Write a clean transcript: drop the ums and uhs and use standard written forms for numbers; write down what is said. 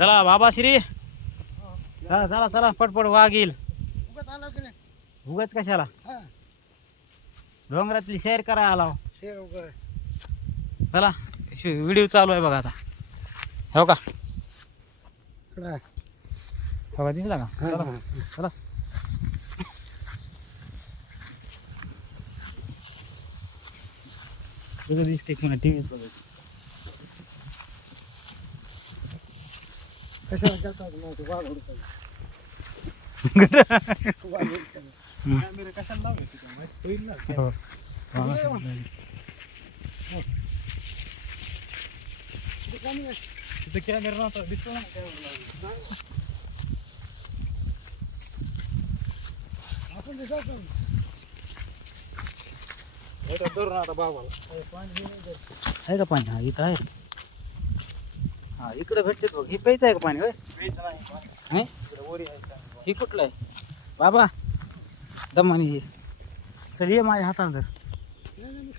चला बाबाश्री, चला चला चला पटपट वाघ येईल. उगाच कशाला डोंगरातली शेअर करा आला हो. चला व्हिडिओ चालू आहे बघा आता. हो का हो का दिसला का? चला चला तुझं दिसते म्हणा टी व्ही बघायचं. कॅमेरा नव्हता दिसतो ना आपण धरून आता बाबाला आहे का पाणी? हा इथं आहे. हा इकडे भेटते बघ. हे प्यायचं आहे का पाणी? होय नाही ही कुठलं आहे बाबा? दमानी चल ये माझ्या हाताला धर.